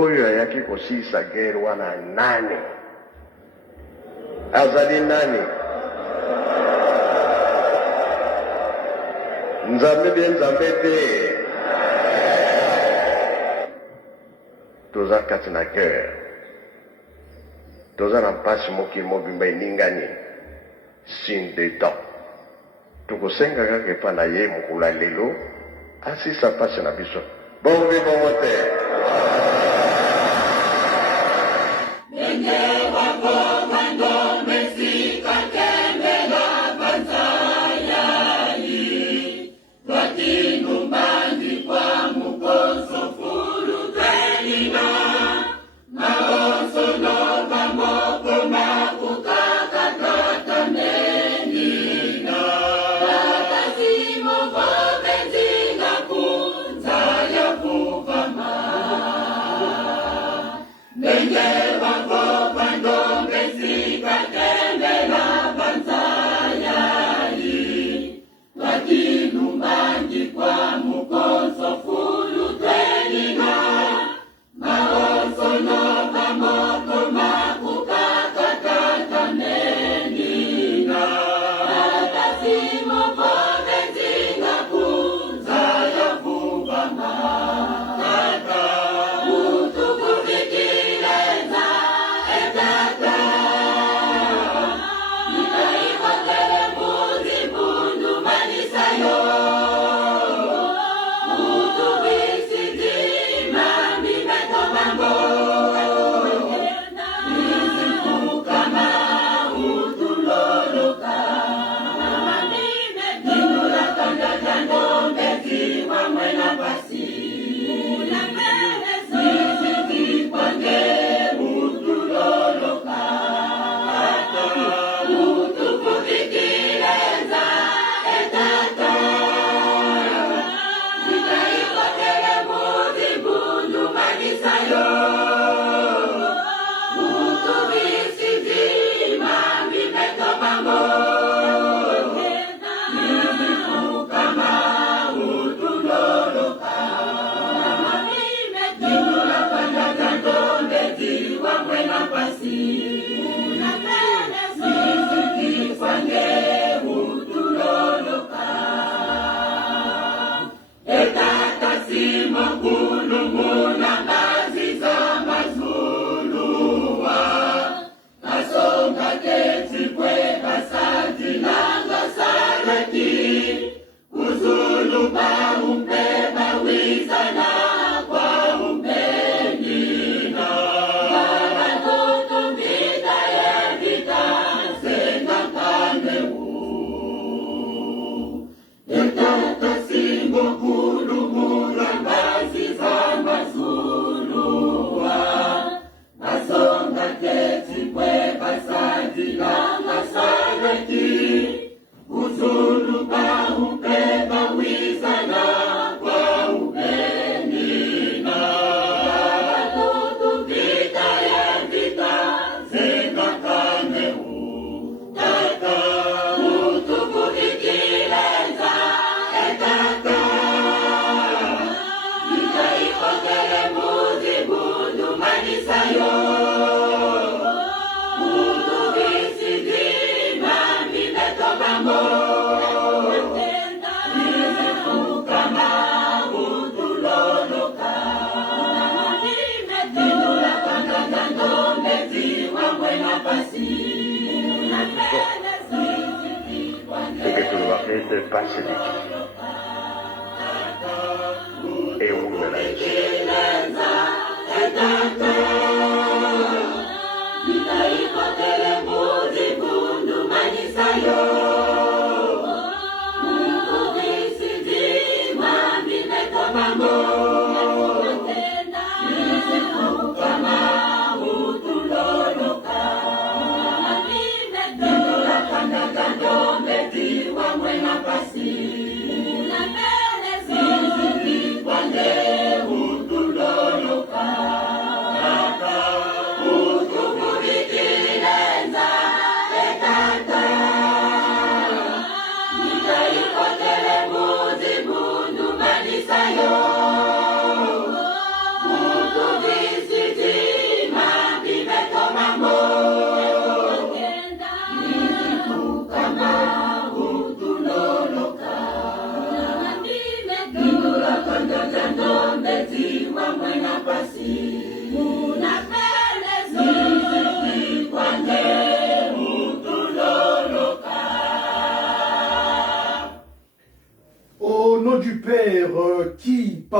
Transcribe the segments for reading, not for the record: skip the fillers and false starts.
Oyo yake kosisa geru wana nani? Azali nani? Nzambe bien nzambe te. Toza kati na guerre. Toza na mpasi moki mobimba iningani. Sin de temps. Tukosenga kaka epa na ye mokula lelo. Asisa mpasi na biso. Bongo bongo te.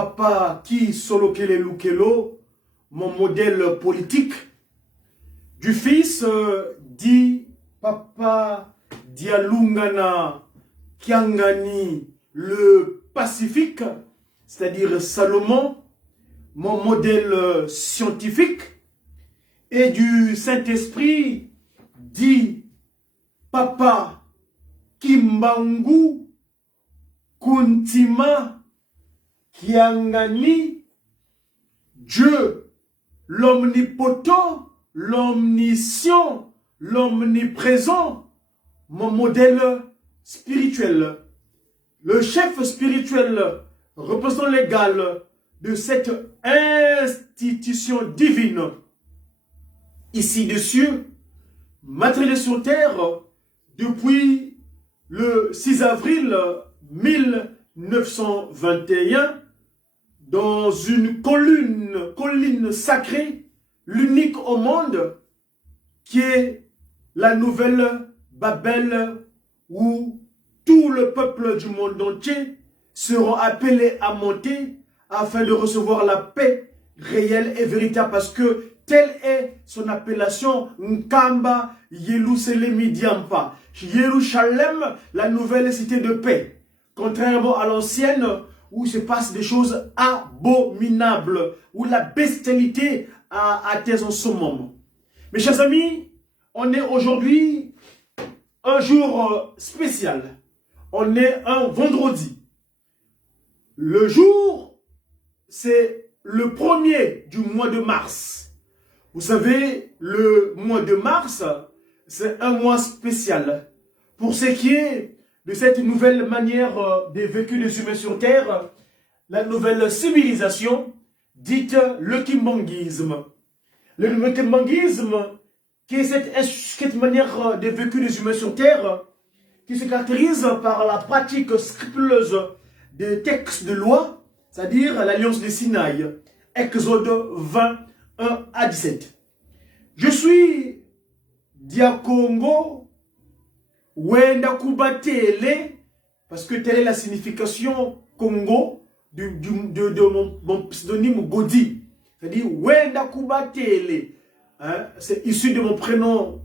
Papa qui Solokele Lukelo, mon modèle politique. Du fils dit Papa Dialungana Kiangani le Pacifique, c'est-à-dire Salomon, mon modèle scientifique. Et du Saint-Esprit dit Papa Kimbangu Kuntima Kiangani, Dieu, l'omnipotent, l'omniscient, l'omniprésent, mon modèle spirituel, le chef spirituel, représentant légal de cette institution divine, ici dessus, matérialisé sur terre depuis le 6 avril 1921, dans une colline sacrée, l'unique au monde, qui est la nouvelle Babel, où tout le peuple du monde entier seront appelés à monter afin de recevoir la paix réelle et véritable, parce que telle est son appellation, Nkamba Yerusalem Diampa, Jérusalem, la nouvelle cité de paix, contrairement à l'ancienne où il se passe des choses abominables, où la bestialité a atteint son summum. Mes chers amis, on est aujourd'hui un jour spécial. On est un vendredi. Le jour, c'est le 1er du mois de mars. Vous savez, le mois de mars, c'est un mois spécial. Pour ce qui est de cette nouvelle manière de vécu des humains sur Terre, la nouvelle civilisation dite le kimbanguisme. Le kimbanguisme, qui est cette manière de vécu des humains sur Terre, qui se caractérise par la pratique scrupuleuse des textes de loi, c'est-à-dire l'alliance des Sinaï, Exode 21 à 17. Je suis Diakongo Wenda Kubatele, parce que telle est la signification Congo de mon pseudonyme Godi. C'est-à-dire Wenda Kubatele. Hein? C'est issu de mon prénom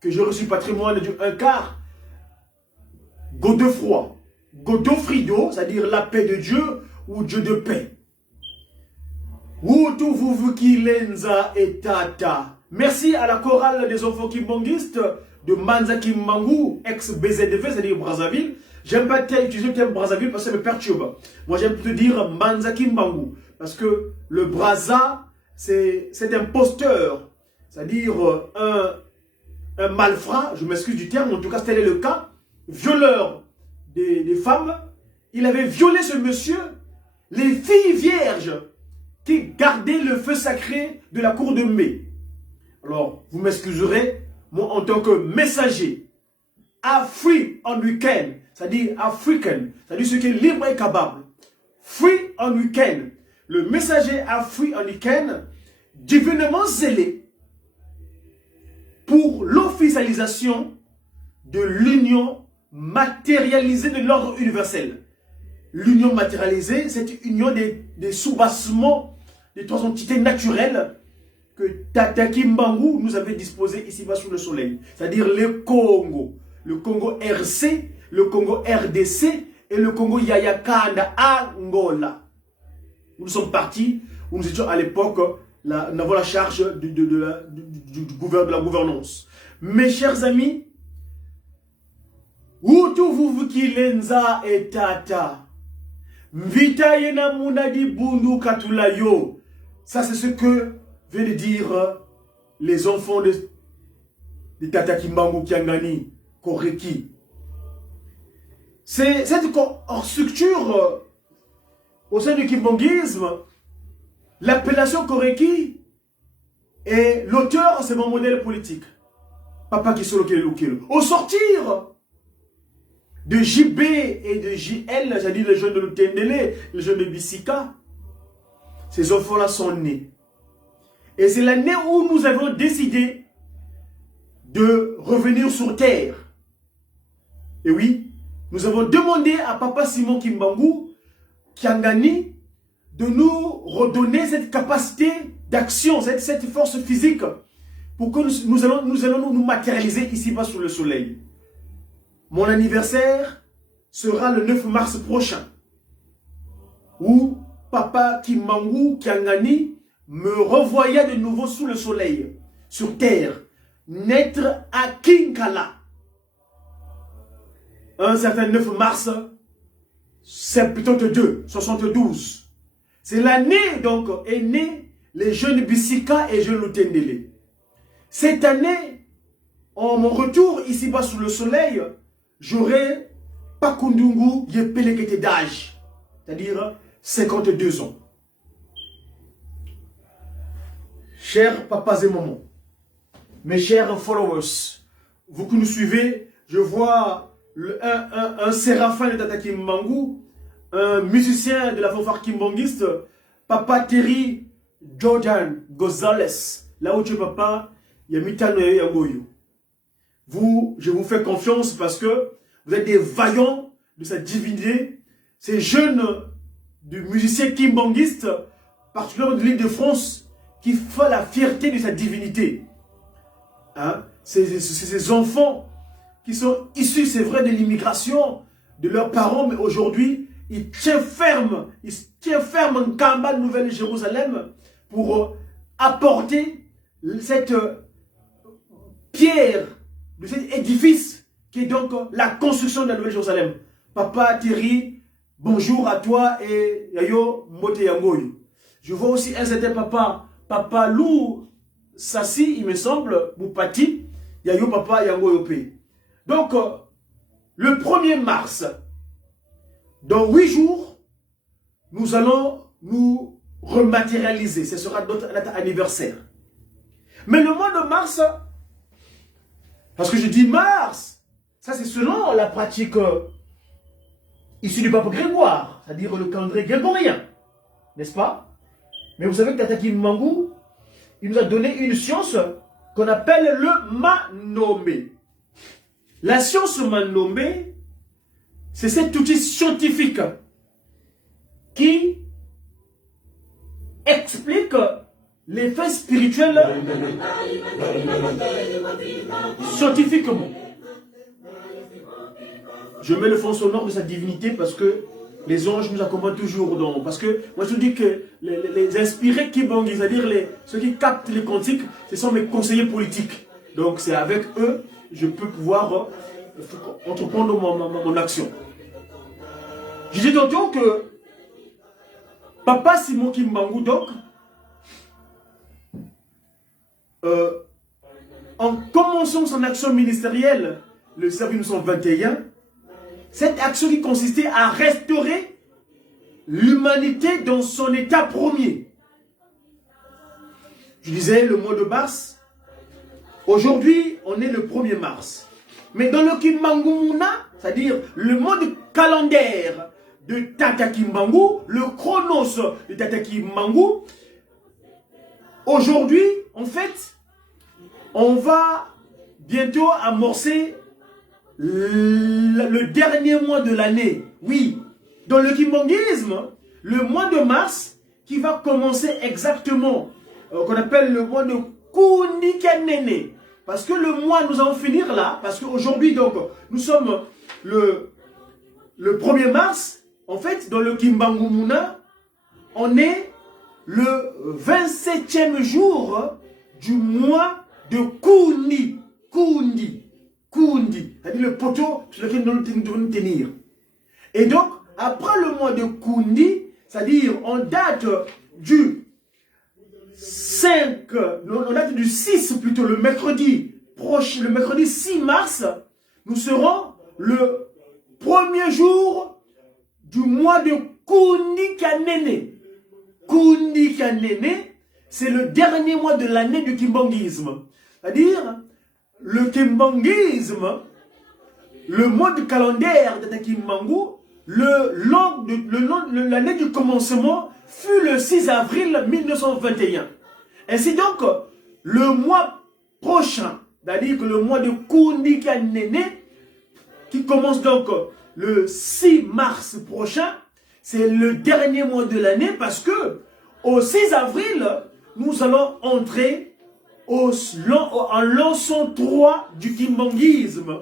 que j'ai reçu patrimoine du 1/4. Godefroy. Godofrido, c'est-à-dire la paix de Dieu ou Dieu de paix. Wutu Vuvukilenza et Tata. Merci à la chorale des enfants kimbanguistes de Manza Kimbangu, ex-BZDV, c'est-à-dire Brazzaville. J'aime pas utiliser le terme Brazzaville parce que ça me perturbe. Moi, j'aime plutôt dire Manza Kimbangu. Parce que le Brazza, c'est un posteur. C'est-à-dire un malfrat, je m'excuse du terme, en tout cas, tel est le cas. Violeur des femmes. Il avait violé ce monsieur, les filles vierges qui gardaient le feu sacré de la cour de mai. Alors, vous m'excuserez, moi en tant que messager, Free on Weekend, c'est-à-dire African, c'est-à-dire ce qui est libre et capable. Free on Weekend, le messager Free on Weekend, divinement zélé pour l'officialisation de l'union matérialisée de l'ordre universel. L'union matérialisée, cette union des soubassements des trois entités naturelles que Tata Kimbangu nous avait disposé ici-bas sous le soleil. C'est-à-dire le Congo RC, le Congo RDC et le Congo Yayakanda Angola. Nous sommes partis, où nous étions à l'époque, nous avons la charge de la gouvernance. Mes chers amis, Utu Vuvukilenza et Tata, Mvita Yena Munadi Bundu Katulayo. Ça, c'est ce que veulent de dire les enfants de Tata Kimbangu Kiangani, Koreki. C'est cette structure au sein du kimbanguisme, l'appellation Koreki, et l'auteur, c'est mon modèle politique. Papa Kisolokele Lukelo. Au sortir de JB et de JL, c'est-à-dire les jeunes de Lutendele, les jeunes de Bissika, ces enfants-là sont nés. Et c'est l'année où nous avons décidé de revenir sur terre. Et oui, nous avons demandé à Papa Simon Kimbangu, Kiangani, de nous redonner cette capacité d'action, cette force physique, pour que nous allons nous matérialiser ici-bas sur le soleil. Mon anniversaire sera le 9 mars prochain, où Papa Kimbangu Kiangani me revoya de nouveau sous le soleil, sur terre, naître à Kinkala. Un certain 9 mars 72. C'est l'année donc est né les jeunes Bissika et jeunes Lutendele. Cette année, en mon retour ici-bas sous le soleil, j'aurai Pakundungu Yepelekete d'âge, c'est-à-dire 52 ans. Chers papas et mamans, mes chers followers, vous qui nous suivez, je vois un séraphin de Tata Kimbangu, un musicien de la fanfare kimbangiste, Papa Terry Jordan Gonzalez. Là où tu es papa, il y a Mitano et Yagoyo. Vous, je vous fais confiance parce que vous êtes des vaillants de sa divinité. Ces jeunes du musicien kimbangiste, particulièrement de l'île de France, qui fait la fierté de sa divinité. Hein? Ces enfants qui sont issus, c'est vrai, de l'immigration de leurs parents, mais aujourd'hui, ils tiennent ferme en Kamba, Nouvelle-Jérusalem, pour apporter cette pierre de cet édifice qui est donc la construction de la Nouvelle-Jérusalem. Papa Thierry, bonjour à toi et Yayo Mote Yangoy. Je vois aussi un certain Papa Lou Sassi, il me semble, Boupati, Yayo Papa Yangoy. Donc, le 1er mars, dans 8 jours, nous allons nous rematérialiser. Ce sera notre anniversaire. Mais le mois de mars, parce que je dis mars, ça c'est selon la pratique issue du pape Grégoire, c'est-à-dire le calendrier grégorien, n'est-ce pas? Mais vous savez que Tata Kimbangu, il nous a donné une science qu'on appelle le Manomé. La science Manomé, c'est cet outil scientifique qui explique les faits spirituels scientifiquement. Je mets le fond sonore de sa divinité parce que les anges nous accompagnent toujours. Parce que moi je dis que les inspirés qui vont, c'est-à-dire ceux qui captent les quantiques, ce sont mes conseillers politiques. Donc c'est avec eux je peux pouvoir entreprendre mon action. Je dis tantôt que Papa Simon Kimbangu, donc, en commençant son action ministérielle le 7 1921, cette action qui consistait à restaurer l'humanité dans son état premier. Je disais le mois de mars. Aujourd'hui, on est le 1er mars. Mais dans le Kimbangumuna, c'est-à-dire le mode calendaire de Tata Kimbangu, le chronos de Tata Kimbangu, aujourd'hui, en fait, on va bientôt amorcer le dernier mois de l'année. Oui, dans le kimbanguisme, le mois de mars, qui va commencer exactement, qu'on appelle le mois de Kundikanene. Parce que le mois, nous allons finir là, parce qu'aujourd'hui, donc, nous sommes le 1er mars. En fait, dans le Kimbangumuna, on est le 27e jour du mois de Kundi. C'est-à-dire le poteau sur lequel nous devons tenir. Et donc, après le mois de Kundi, c'est-à-dire on date du 5, on date du 6 plutôt, le mercredi proche, le mercredi 6 mars, nous serons le 1er jour du mois de Kundikanene. Kundikanene, c'est le dernier mois de l'année du kimbanguisme. C'est-à-dire, le kimbanguisme, le mode calendaire de Kimbangu, l'année du commencement fut le 6 avril 1921. Ainsi donc, le mois prochain, c'est-à-dire que le mois de Kundikanene, qui commence donc le 6 mars prochain, c'est le dernier mois de l'année parce que au 6 avril, nous allons entrer en l'an 103 du kimbanguisme.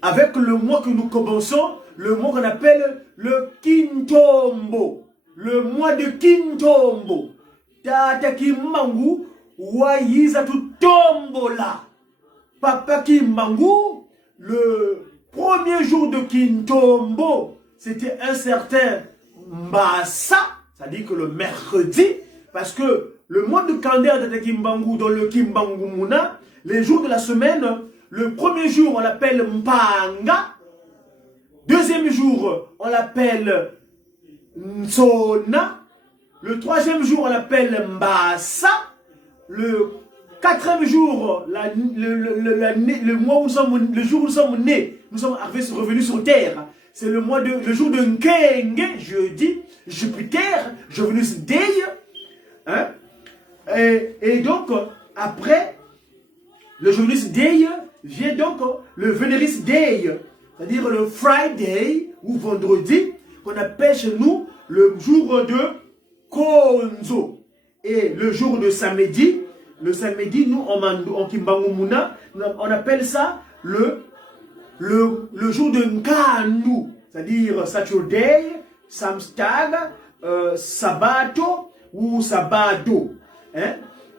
Avec le mois que nous commençons, le mois qu'on appelle le Kintombo. Le mois de Kintombo. Tata Kimbangu, Wayiza tu tombola. Papa Kimbangu, le premier jour de Kintombo, c'était un certain Mbassa, c'est-à-dire que le mercredi, parce que le mois de calendrier de Kimbangu, dans le Kimbangu Muna, les jours de la semaine, le premier jour, on l'appelle Mpanga. Deuxième jour, on l'appelle Nsona. Le troisième jour, on l'appelle Mbassa. Le quatrième jour, le mois où nous sommes, le jour où nous sommes nés, nous sommes revenus sur terre. C'est le jour de Nkenge, jeudi, Jupiter, Jovenus Dei. Hein? Et donc, après, le Jovenus Dei vient donc le Veneris Dei, c'est-à-dire le Friday ou vendredi, qu'on appelle chez nous le jour de Konzo. Et le jour de samedi, le samedi, nous, en Kimbangu Muna, on appelle ça le jour de Nkandu, c'est-à-dire Saturday, Samstag, Sabato ou Sabado. Hein?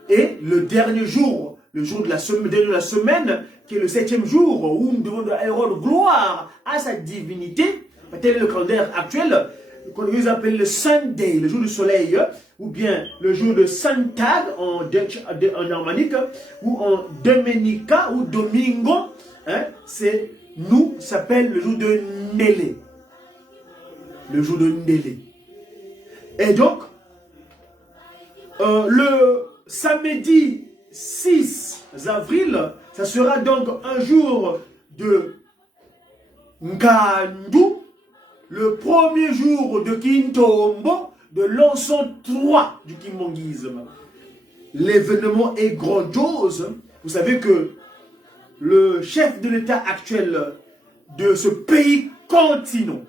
Et le dernier jour, le jour de la semaine, qui est le 7e jour, où nous devons rendre gloire à sa divinité, tel est le calendrier actuel, qu'on appelle le Sunday, le jour du soleil, ou bien le jour de Santag en germanique, ou en Dominica, ou Domingo, hein, nous, s'appelle le jour de Ndélé. Le jour de Ndélé. Et donc, le samedi 6 avril, ça sera donc un jour de Nkandu, le premier jour de Kintombo, de l'an 103 du kimbanguisme. L'événement est grandiose. Vous savez que le chef de l'État actuel de ce pays continent,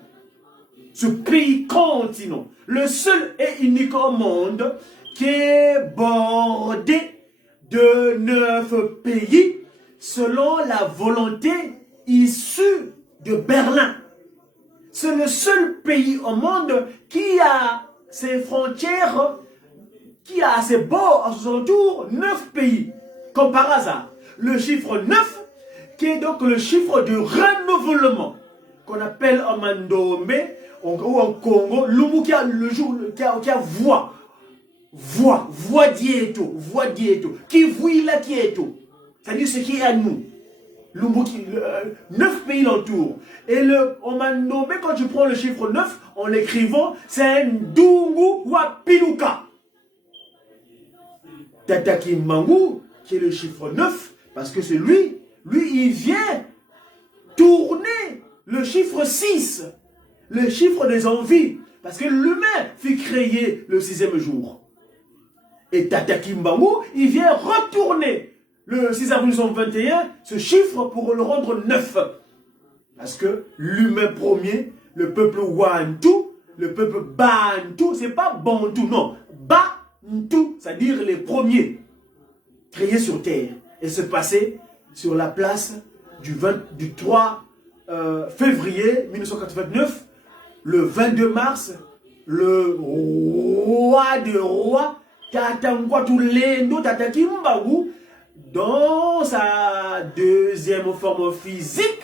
le seul et unique au monde qui est bordé de 9 pays selon la volonté issue de Berlin. C'est le seul pays au monde qui a ses frontières, qui a à ses bords, à son entour, 9 pays. Comme par hasard, le chiffre 9, qui est donc le chiffre de renouvellement, qu'on appelle en Mandombe, ou en Congo, l'Umu qui a le jour, qui a voix dieto, qui vouille la quieto. C'est-à-dire ce qui est à nous. 9 pays l'entourent. Et en Mandombe, quand tu prends le chiffre 9, en l'écrivant, c'est un Ndungu Wapiluka. Tata Kimbangu, qui est le chiffre 9, parce que c'est lui, il vient tourner le chiffre 6, le chiffre des envies, parce que l'humain fut créé le 6e jour. Et Tata Kimbangu, il vient retourner le 6 avril 1921, ce chiffre pour le rendre 9. Parce que l'humain premier, le peuple Wantu, le peuple Bantu, c'est pas Bantu, non. Bantu, c'est-à-dire les premiers créés sur terre. Et se passer sur la place du 3 février 1989, le 22 mars, le roi de rois, Tata Ngwatulendo, Tata Kimbangu, dans sa deuxième forme physique,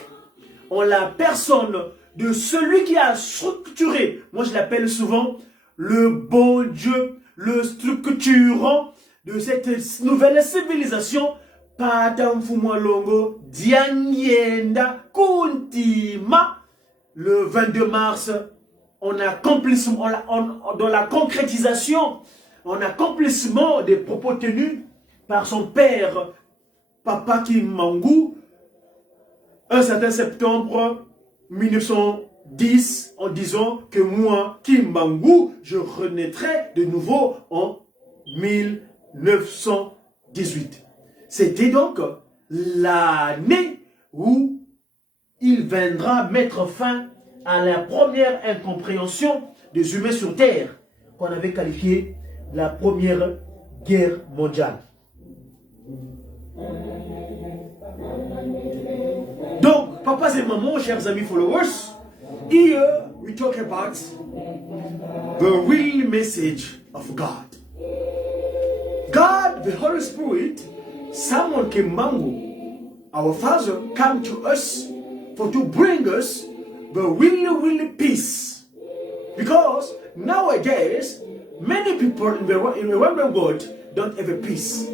en la personne de celui qui a structuré, moi je l'appelle souvent le bon Dieu, le structurant de cette nouvelle civilisation, Patamfumwalongo, Dianyenda, Kuntima. Le 22 mars, on a accomplissement, dans la concrétisation, on a accomplissement des propos tenus par son père, Papa Kimbangu, un certain septembre 1910, en disant que moi, Kimbangu, je renaîtrai de nouveau en 1918. C'était donc l'année où il viendra mettre fin à la première incompréhension des humains sur Terre, qu'on avait qualifié la première guerre mondiale. Donc, papas et mamans, chers amis followers, here we talk about the real message of God. God, the Holy Spirit, Simon Kimbangu, our Father, come to us to bring us the real peace. Because nowadays, many people in the world don't have a peace.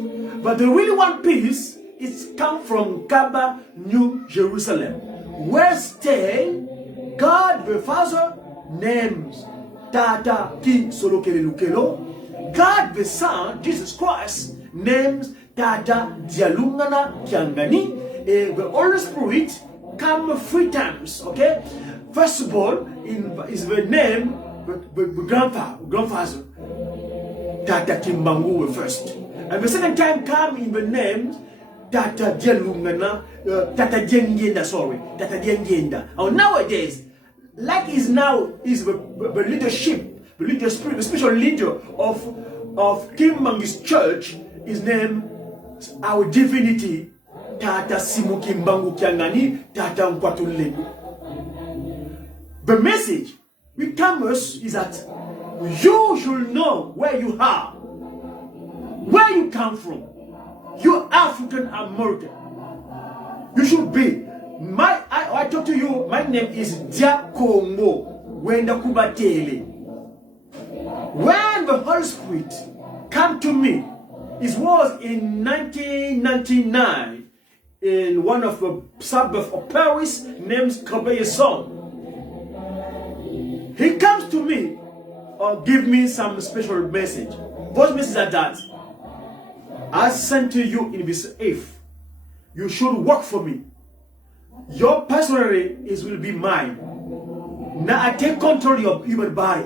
But the really one peace is come from Kaaba, New Jerusalem, where stay God the Father names Tata Ki Solokele Lukelo. God the Son, Jesus Christ, names Tata Dialungana Kiangani. And the Holy Spirit come 3 times, okay? First of all, is the name the grandfather, Tata Kimbangu first. And the second time come in the name Tata Dialungana, Tata Diengenda, Tata Diengenda. And nowadays, like is now is the leadership, the leader spirit, the spiritual leader of Kimbangu's church is named our divinity, Tata Simu Kimbangu Kiangani, Tata Nkwatulegu. The message we come us is that you should know where you are, where you come from. You're African American. You should be. I talk to you, my name is Diakongo Wenda Kubatele. When the Holy Spirit came to me, it was in 1999 in one of the suburbs of Paris named Corbeil-Essonnes. He comes to me or give me some special message. What message are that? I sent to you in this if you should work for me. Your personality will be mine. Now I take control of your human body.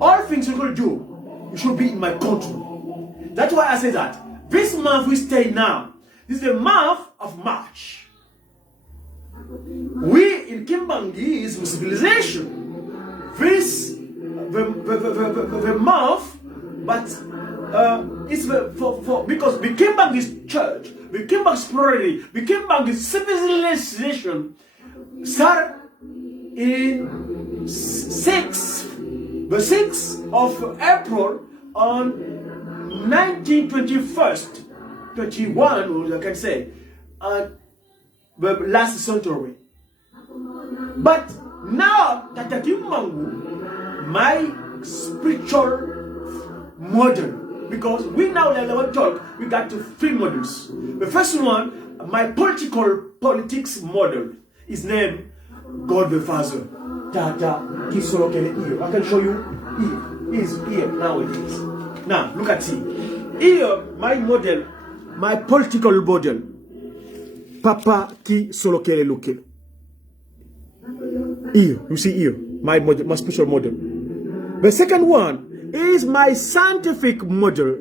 All things you will do, you should be in my control. That's why I say that. This month we stay now. This is the month of March. We in Kimbangu is civilization. This the month, but it's because the Kimbangu's church, the Kimbangu's priority, the Kimbangu's civilization started in the 6th of April on 1921, or I can say, the last century. But now, Tata Kimbangu, my spiritual model, because we now never talk, we got 3 models. The first one, my politics model, is named God the Father. Tata Kisolokele here. I can show you here. Is here now it is. Now look at it. Here, my model, my political model, Papa Kisolokele Luke. Here, you see here, my model, my spiritual model. The second one is my scientific model,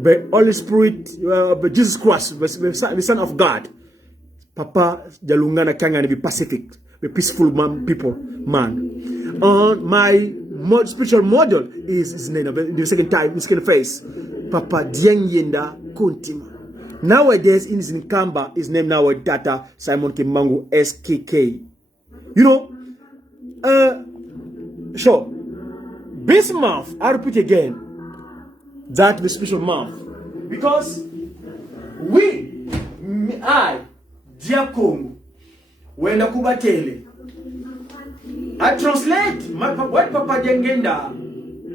the Holy Spirit, Jesus Christ, the Son of God. Papa Jalungana Kangani, the Pacific, the peaceful man. My spiritual model is his name, the second phase, Papa Diengyenda Kuntima. Nowadays, in his Nkamba, his name now Tata Simon Kimbangu SKK. You know, sure. This month, I repeat again, that the spiritual month, because Diakongo, Wenda Kubatele, I translate what Papa Diengenda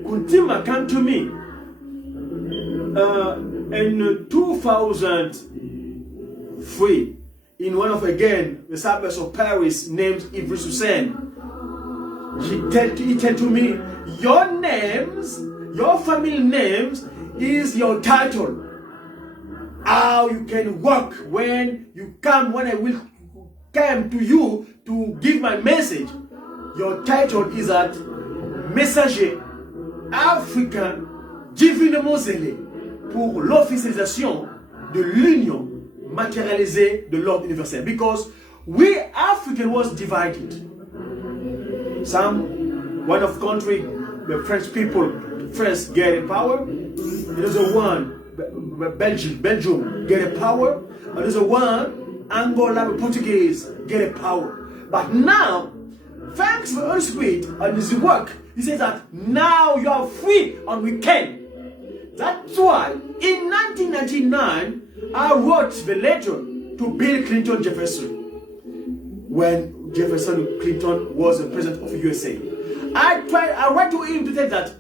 Kuntima came to me in 2003 in one of the suburbs of Paris named Ivry Hussein. He told to me, your names, your family names is your title. How you can work when you come, when I will come to you to give my message. Your title is that Messager africain divinement zélé pour l'officialisation de l'union matérialisée de l'ordre universel. Because we African was divided. one of country, the French people first get power. Another one, Belgium get a power. Another one, Angola, Portuguese get a power. But now, thanks to the Holy Spirit and His work, He says that now you are free and we can. That's why in 1999, I wrote the letter to Bill Clinton Jefferson when Jefferson Clinton was the president of the USA. I wrote to him to tell that,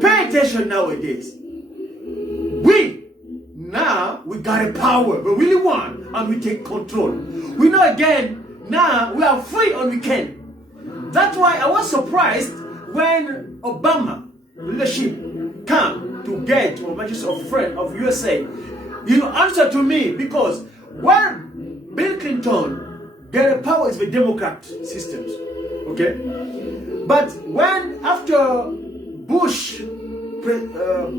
pay attention nowadays. We got a power, but we really want, and we take control. We know again, now we are free and we can. That's why I was surprised when Obama leadership came to get or Majesty of friend of USA. You answer to me because when Bill Clinton get a power is the Democrat systems, okay? But when after Bush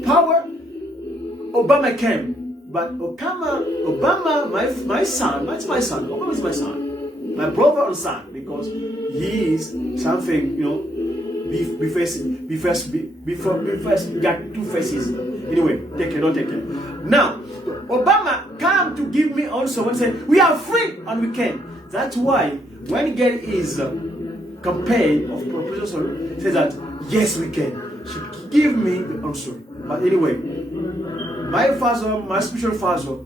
power, Obama came. But Obama, my son, that's my son. Obama is my son, my brother and son, because he is something, you know. We first got two faces. Anyway, take care, don't take care. Now, Obama came to give me also and said, we are free and we can. That's why when he get his campaign of proposal, he says that yes we can. She give me the answer. But anyway, my father, my spiritual father,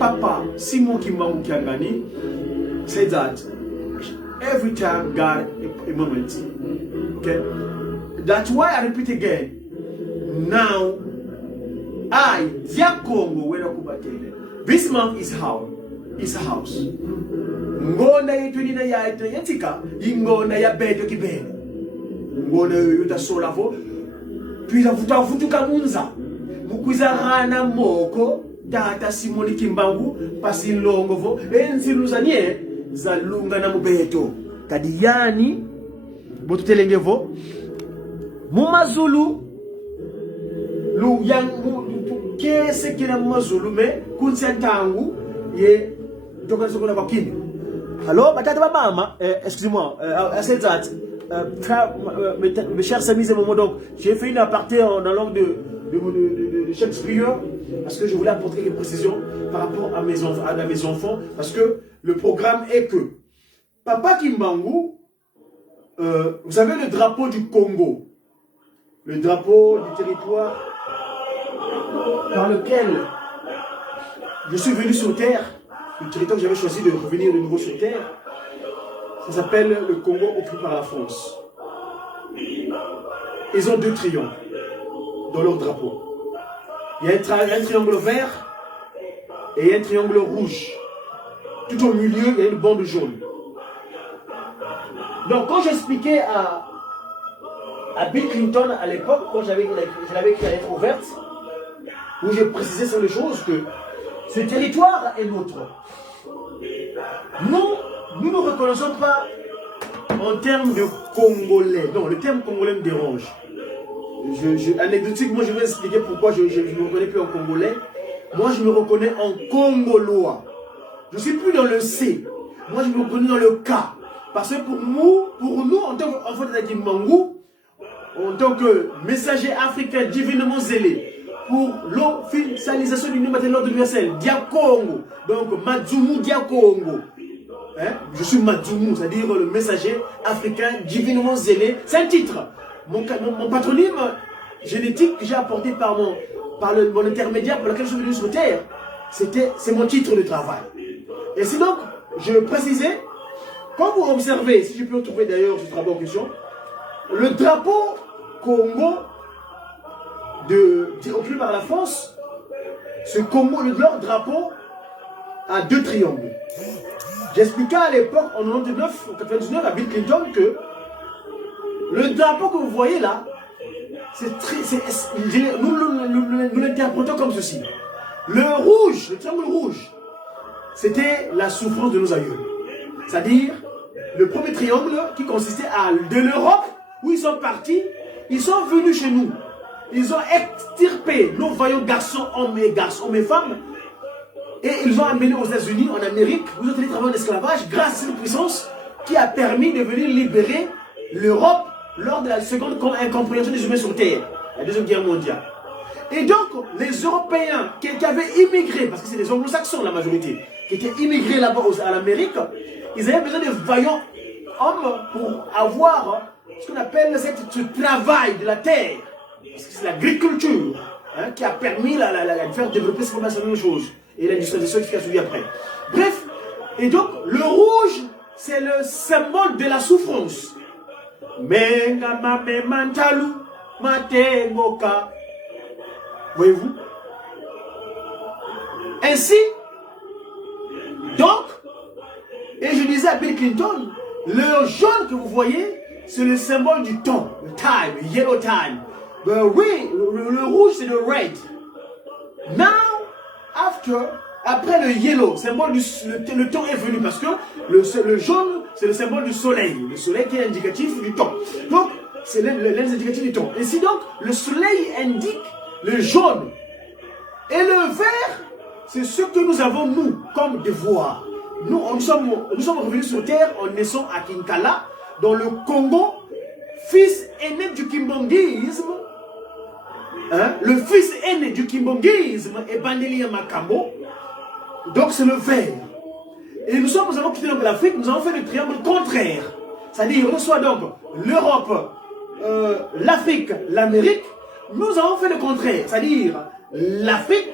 Papa Simon Kimbangu Kiangani, said that every time God a moment. Okay? That's why I repeat again. Now, this month is how? It's a house. Ngonda yetunina ya yetika, ingonda ya beto kibene. Ngonda yuta solavo, tuiza futuka munza. Mukuzarana moko, tata Simoni Kimbangu, pasi longovo, enziluzanie, zalunga na mubeto. Kadiyani, botutelengevo, mumazulu, lu yang kese kina mumazulu me, kunsentangu, ye, toka sokona bakini. Hello, batata ba mama, excusez-moi, I said that, mes chers amis et moments, donc, j'ai fait une aparté dans langue de Shakespeare, parce que je voulais apporter quelques précisions par rapport à mes enfants, parce que le programme est que, Papa Kimbangu, vous savez le drapeau du Congo, le drapeau du territoire par lequel je suis venu sur terre, le territoire que j'avais choisi de revenir de nouveau sur terre, ça s'appelle le Congo occupé par la France. Ils ont deux triangles dans leur drapeau. Il y a un triangle vert et un triangle rouge. Tout au milieu, il y a une bande jaune. Donc, quand j'expliquais à Bill Clinton à l'époque, quand j'avais écrit la lettre ouverte, où j'ai précisé sur les choses que ce territoire est nôtre. Nous ne reconnaissons pas en termes de Congolais. Non, le terme Congolais me dérange. Anecdotiquement, je vais expliquer pourquoi je ne me reconnais plus en Congolais. Moi, je me reconnais en Congolois. Je ne suis plus dans le C. Moi, je me reconnais dans le K. Parce que pour nous en tant qu'enfant de Kimbangu, en tant que messager africain divinement zélé, pour l'officialisation du nom de l'ordre universel, Diakongo, donc Madzumu Diakongo. Hein? Je suis Madzumu, c'est-à-dire le messager africain divinement zélé. C'est un titre. Mon patronyme génétique que j'ai apporté par mon intermédiaire pour lequel je suis venu sur terre, c'est mon titre de travail. Et sinon, je précisais, quand vous observez, si je peux retrouver d'ailleurs ce travail en question, le drapeau Congo occupé par la France, ce Congo, leur drapeau a deux triangles. J'expliquais à l'époque, en 99 à Bill Clinton, que le drapeau que vous voyez là, nous l'interprétons comme ceci. Le rouge, le triangle rouge, c'était la souffrance de nos aïeux. C'est-à-dire, le premier triangle qui consistait de l'Europe, où ils sont partis, ils sont venus chez nous. Ils ont extirpé nos vaillants garçons, hommes et femmes, et ils ont amené aux États-Unis, en Amérique, où ils ont été travailler en esclavage grâce à cette puissance qui a permis de venir libérer l'Europe lors de la seconde incompréhension des humains sur Terre, la Deuxième Guerre mondiale. Et donc, les Européens qui avaient immigré, parce que c'est des anglo-saxons la majorité, qui étaient immigrés là-bas à l'Amérique, ils avaient besoin de vaillants hommes pour avoir ce qu'on appelle ce travail de la terre. Parce que c'est l'agriculture qui a permis de faire développer ces mêmes choses. Et l'industrialisation qui a suivi après. Bref, et donc, le rouge, c'est le symbole de la souffrance. Menga mame mantalu matemoka. Voyez-vous? Ainsi, donc, et je disais à Bill Clinton, le jaune que vous voyez, c'est le symbole du temps, le time, le yellow time. Le rouge, c'est le red. Now, après le yellow, symbole le temps est venu parce que le jaune, c'est le symbole du soleil. Le soleil qui est indicatif du temps. Donc, c'est l'indicatif du temps. Ainsi donc, le soleil indique le jaune. Et le vert, c'est ce que nous avons, nous, comme devoir. Nous sommes revenus sur Terre en naissant à Kinkala, dans le Congo, fils aîné du kimbongisme. Le fils aîné du kimbongisme est Bandelia Makambo. Donc c'est le vert. Et nous avons quitté l'Afrique, nous avons fait le triangle contraire. C'est-à-dire, on soit donc l'Europe, l'Afrique, l'Amérique. Nous avons fait le contraire. C'est-à-dire, l'Afrique,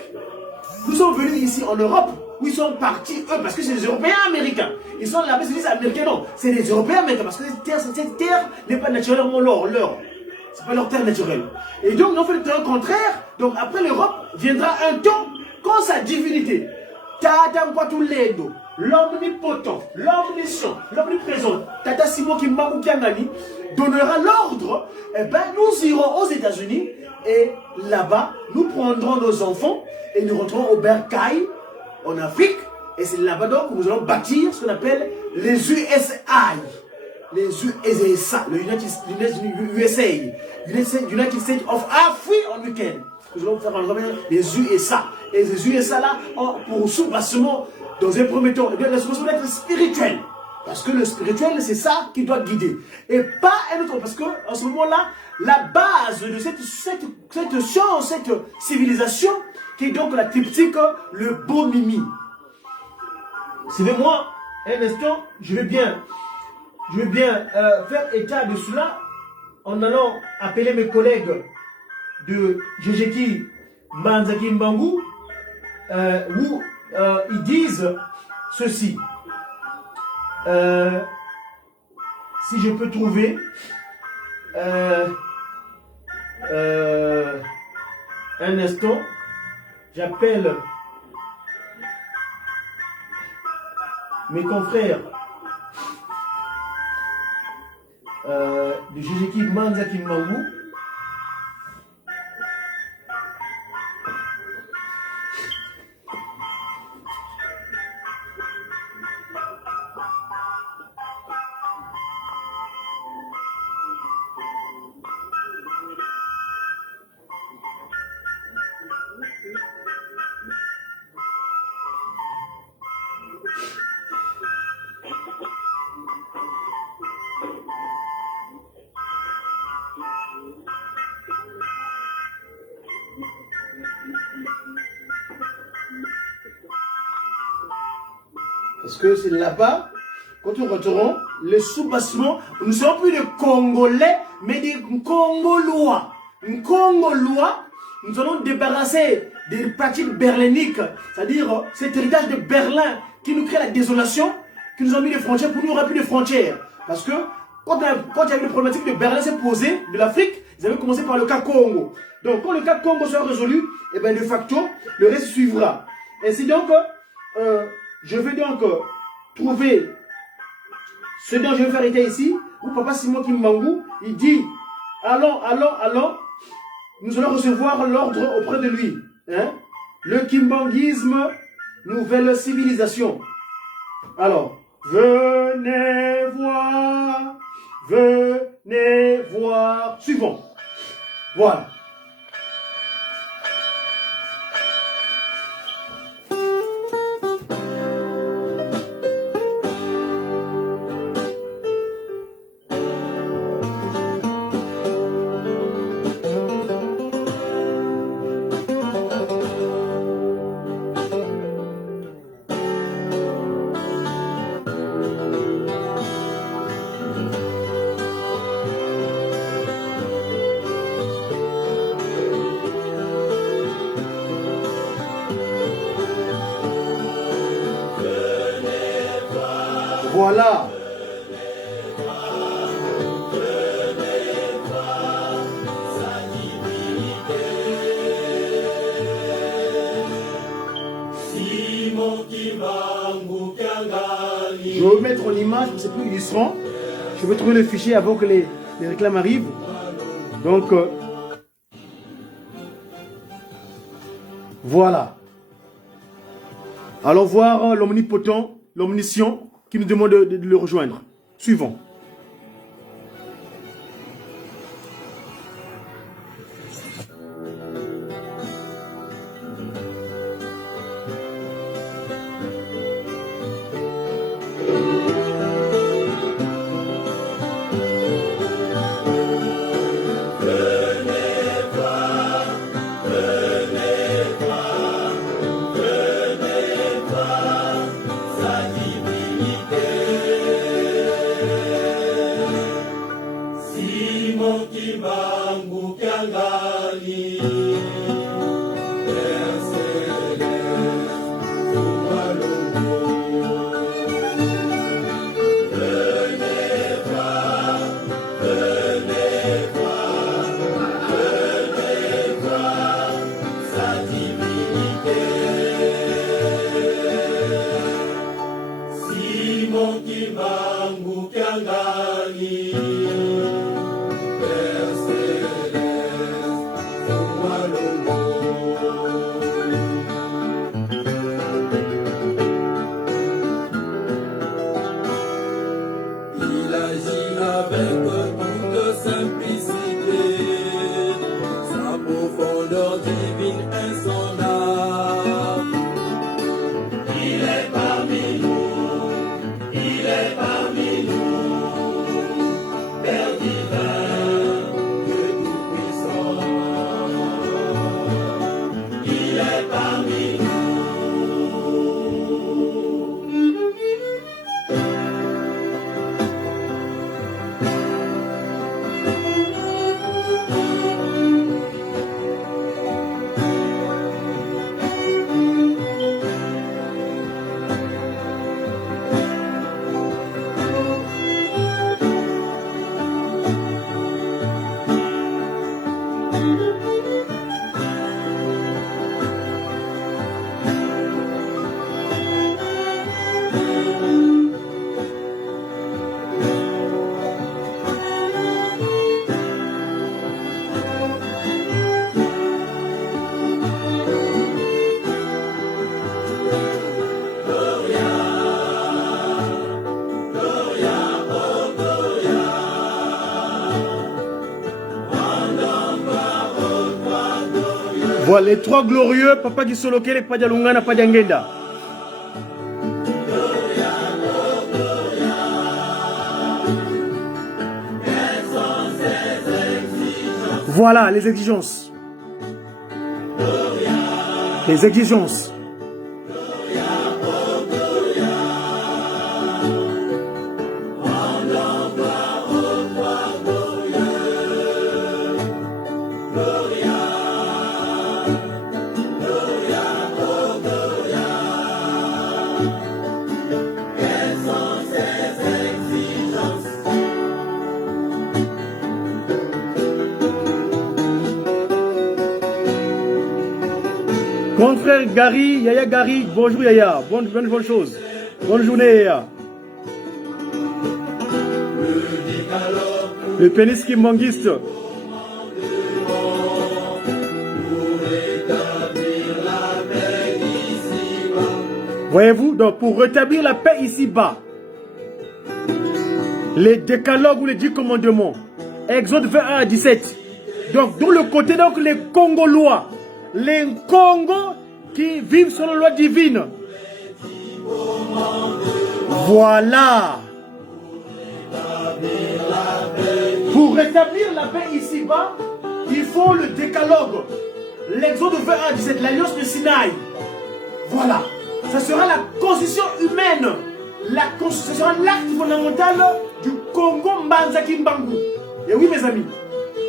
nous sommes venus ici en Europe, où ils sont partis, eux, parce que c'est des Européens américains. Ils sont là-bas, ils se disent américains, non. C'est des Européens américains, parce que cette terre n'est pas naturellement leur. C'est pas leur terre naturelle. Et donc, nous avons fait le terrain contraire. Donc, après l'Europe, viendra un temps, quand sa divinité, Tata Nkwatuledo, l'omnipotent, l'omniscient, l'omniprésent, Tata Simon Kimbangu Kiangani, donnera l'ordre, eh ben, nous irons aux États-Unis, et là-bas, nous prendrons nos enfants, et nous rentrons au Bercail, en Afrique, et c'est là-bas donc que nous allons bâtir ce qu'on appelle les USA. Les USA, le United States of Africa en week-end. Nous allons faire les USA. Et les USA là ont pour sous-bassement, dans un premier temps, la sous-bassement d'être spirituel. Parce que le spirituel, c'est ça qui doit guider. Et pas un autre. Parce qu'en ce moment-là, la base de cette science, cette civilisation, qui est donc la triptyque, le beau mimi. Suivez-moi un instant, je vais bien faire état de cela en allant appeler mes collègues de Jejeki Manzaki Mbangu où ils disent ceci. Si je peux trouver un instant, j'appelle mes confrères de Jejeki Manzaki Mbangu. Parce que c'est là-bas, quand nous rentrerons, les sous-bassements, nous ne serons plus des Congolais, mais des Congolois. Congolois, nous allons débarrasser des pratiques berliniques, c'est-à-dire cet héritage de Berlin qui nous crée la désolation, qui nous a mis des frontières, pour nous, il n'y aura plus de frontières. Parce que quand il y avait une problématique de Berlin s'est posée, de l'Afrique, ils avaient commencé par le cas Congo. Donc quand le cas Congo sera résolu, et bien de facto, le reste suivra. Ainsi donc, je vais donc trouver ce dont je vais faire état ici, où Papa Simon Kimbangu, il dit, allons, nous allons recevoir l'ordre auprès de lui. Hein? Le kimbanguisme, nouvelle civilisation. Alors, venez voir, suivant. Voilà. Voilà. Je vais mettre en image, c'est plus illustrant. Je vais trouver le fichier avant que les réclames arrivent. Donc, voilà. Allons voir l'omnipotent, l'omniscient qui nous demande de le rejoindre. Suivant. Voilà les trois glorieux, Papa Gisolokele, Papa Lungana, Papa Ngenda. Voilà les exigences. Les exigences. Mon frère Gary, Yaya Gary, bonjour Yaya, bonne chose. Bonne journée Yaya. Le pénis qui manguiste. Voyez-vous, donc pour rétablir la paix ici-bas, les décalogues ou les 10 commandements, Exode 21 à 17, donc dans le côté, donc les Congolois, les Congos qui vivent selon la loi divine. Voilà. Pour rétablir la paix ici-bas, il faut le décalogue. L'exode 21 à 17, l'alliance de Sinaï. Voilà. Ça sera la constitution humaine. Ce sera l'acte fondamental du Congo Mbanzaki Mbangu. Et oui mes amis,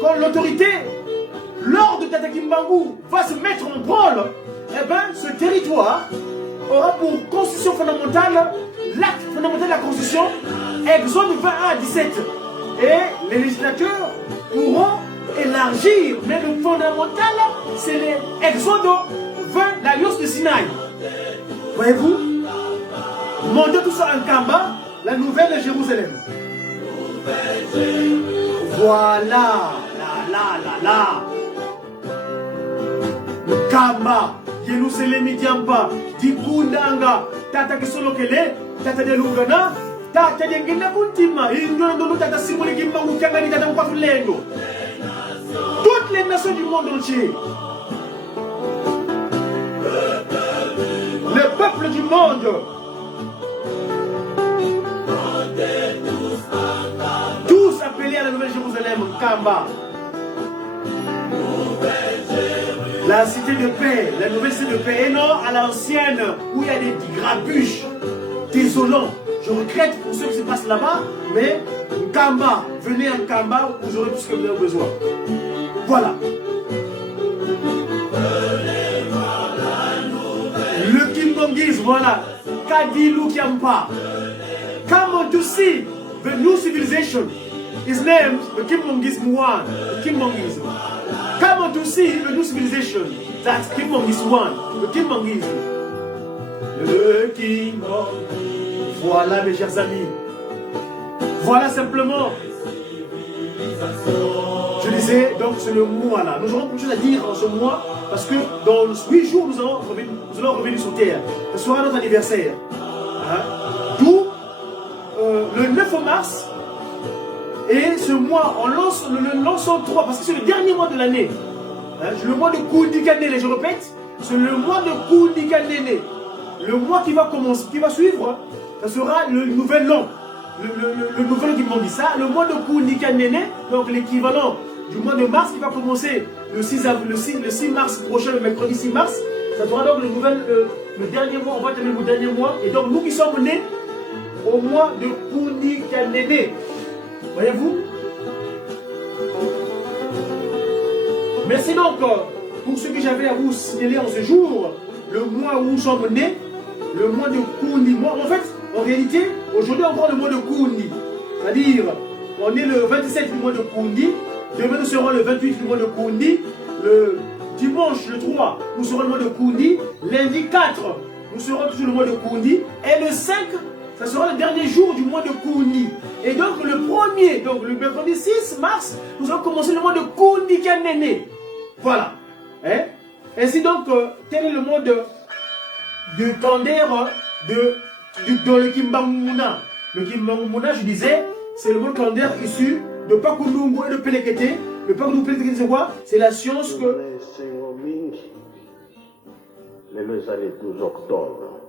quand l'autorité, l'ordre de Tata Kimbangu va se mettre en branle, eh bien, ce territoire aura pour constitution fondamentale l'acte fondamental de la Constitution, Exode 21 à 17. Et les législateurs pourront élargir, mais le fondamental, c'est l'Exode 20, l'Alliance de Sinaï. Voyez-vous? Montez tout ça en Kamba, la nouvelle Jérusalem. Voilà, là. Kamba, Jérusalem Diamba, Dikundanga, Tata Kisolokele, Tata de Lugana, Tata de Ngenda Kuntima, Indono Tata Simone Kimbangu Kangani Tata Mpafulendo. Toutes les nations du monde entier. Le peuple du monde. Tous appelés à la Nouvelle Jérusalem, Kamba. La cité de paix, la nouvelle cité de paix, et non à l'ancienne où il y a des grabuches désolants. Je regrette pour ceux qui se passent là-bas, mais Kamba, venez en Kamba, vous aurez tout ce que vous avez besoin. Voilà. Le Kimbongis, voilà. Kadilu Kiampa. Come on to see the new civilization. His name, the Kimbongis Muan. The Kimbongis. Come on to see the new civilization. That's Kimbongis One. The Kimbongis. Le Kimbongis. Voilà mes chers amis. Voilà simplement. Je disais, donc c'est le mois là. Nous aurons beaucoup de choses à dire en ce mois parce que dans 8 jours nous allons revenir sur terre. Ce sera notre anniversaire. Hein? D'où le 9 mars et ce mois on lance le lançons 3 parce que c'est le dernier mois de l'année. Hein? Le mois de Koundikanene, je répète, c'est le mois de Koundikanene. Le mois qui va commencer, qui va suivre, ça sera le nouvel an. Le nouvel qui m'ont dit ça, le mois de Koundikanene, donc l'équivalent du mois de mars qui va commencer le 6 mars prochain, le mercredi 6 mars, ça sera donc le dernier mois, on va terminer le dernier mois, et donc nous qui sommes nés au mois de Koundikanene, voyez-vous? Merci donc pour ce que j'avais à vous signaler en ce jour, le mois où nous sommes nés, le mois de Koundi. En fait, en réalité, aujourd'hui on prend le mois de Koundi. C'est-à-dire, on est le 27 du mois de Koundi. Demain nous serons le 28 du mois de Koundi. Le dimanche, le 3, nous serons le mois de Koundi. Lundi 4, nous serons toujours le mois de Koundi. Et le 5, ça sera le dernier jour du mois de Koundi. Et donc le 1er, donc le mercredi 6 mars, nous allons commencer le mois de Koundi Kanene. Voilà. Hein? Ainsi donc, tel est le mot de Kandère dans le Kimbangumuna. Le Kimbangumuna, je disais, c'est le mot Kandère issu de Pakundungu et de Pelekete. Le Pakundungu Pelekete, c'est quoi? C'est la science que... Le 12 octobre,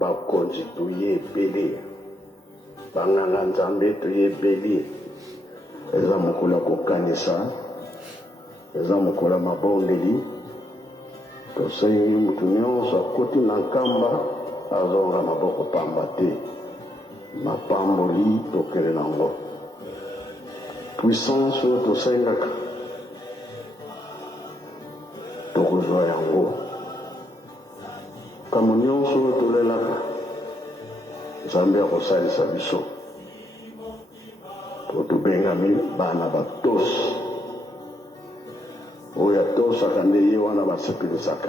va constituer Belé. Banganga Nzambe tuye Belé. Eza mokula kokanisa. Eza mokula mabondeli. Tosengi mutu nyonso akoti na nkamba azonga maboko pamba te. Mapamboli tokele nango. Puissance oyo tosengaka tokozwa yango. Kamo nyonso oyo tolelaka Nzambe akosalisa biso. Po tobengami bana batosi oyo atosaka nde ye wana basepelisaka.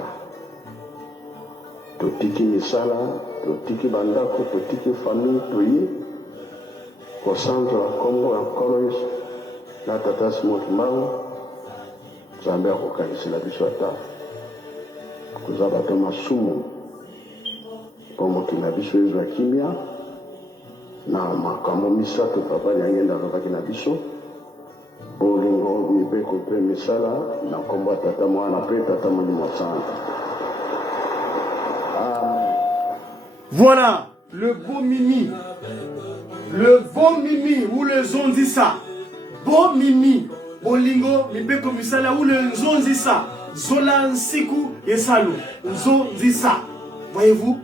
Totiki misala, totiki bandako, totiki famille, toye kosanzwa kombo ya nkolo Yesu na tata Simon Kimbangu. Nzambe akokanisela biso ata koza bato masumu mpo mokili na biso ezwa kimia na makambo misato papa Nyangenda alobaki na biso. Bolingo mibeko mpe misala na kombo ya tata mwana mpe tata molimo santu. Voilà, le beau Mimi. Le beau Mimi, ou le Zonzissa. Beau Mimi. Bolingo, Mibeko Misala, ou le Zonzissa. Zola Nsiku et Salou. Zonzissa. Voyez-vous?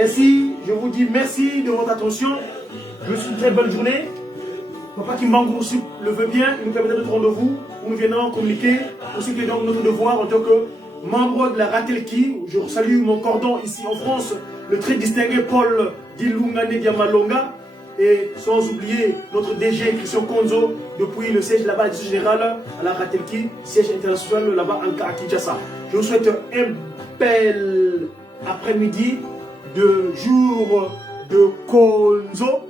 Ainsi, je vous dis merci de votre attention. Je vous souhaite une très bonne journée. Papa Kimbangu le veut bien, il nous permet d'être rendez-vous où nous venons communiquer aussi que donc notre devoir en tant que membre de la Ratelki. Je salue mon cordon ici en France, le très distingué Paul Dilungane Diamalonga. Et sans oublier notre DG Christian Konzo, depuis le siège là-bas, du général à la Ratelki, siège international là-bas à Kinshasa. Je vous souhaite un bel après-midi de jour de Konzo.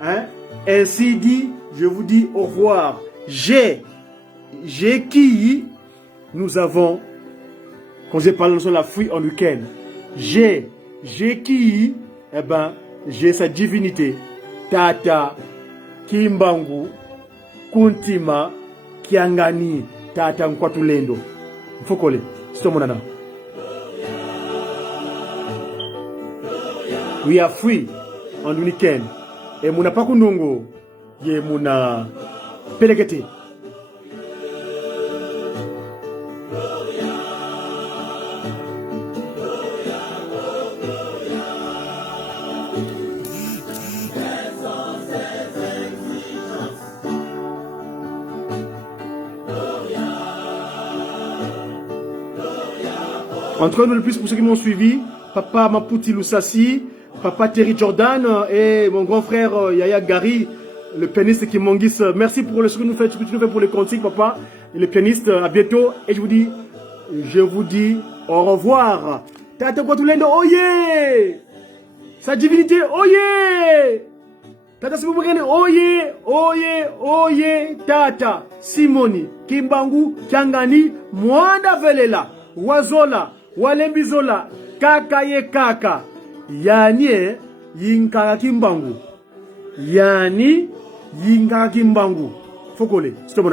Hein? Ainsi dit, je vous dis au revoir. J'ai qui nous avons, quand j'ai parlé de la fouille en week-end, j'ai qui, eh ben, j'ai sa divinité. Tata Kimbangu Kuntima Kiangani Tata Nkwatulendo Mfokole Stomonana. We are free on weekend. Et muna pakunongo ye muna pelegete. Entre nous le plus pour ceux qui m'ont suivi, Papa Maputi Loussassi, Papa Terry Jordan et mon grand frère Yaya Gary, le pianiste qui m'enguisse. Merci pour ce que tu nous fais pour les consignes, Papa, et le pianiste. À bientôt. Et je vous dis au revoir. Tata Kwatulendo, oh yeah! Sa divinité, oh yeah! Tata Simubugene, oh yeah, oh yeah, oh yeah, Tata Simoni, Kimbangu, Kiangani, Mwanda Velela, Wazola, Walembizola, Kaka ye kaka, yani yinkaka Kimbangu, yani yinkaka Kimbangu. Fokole, stop.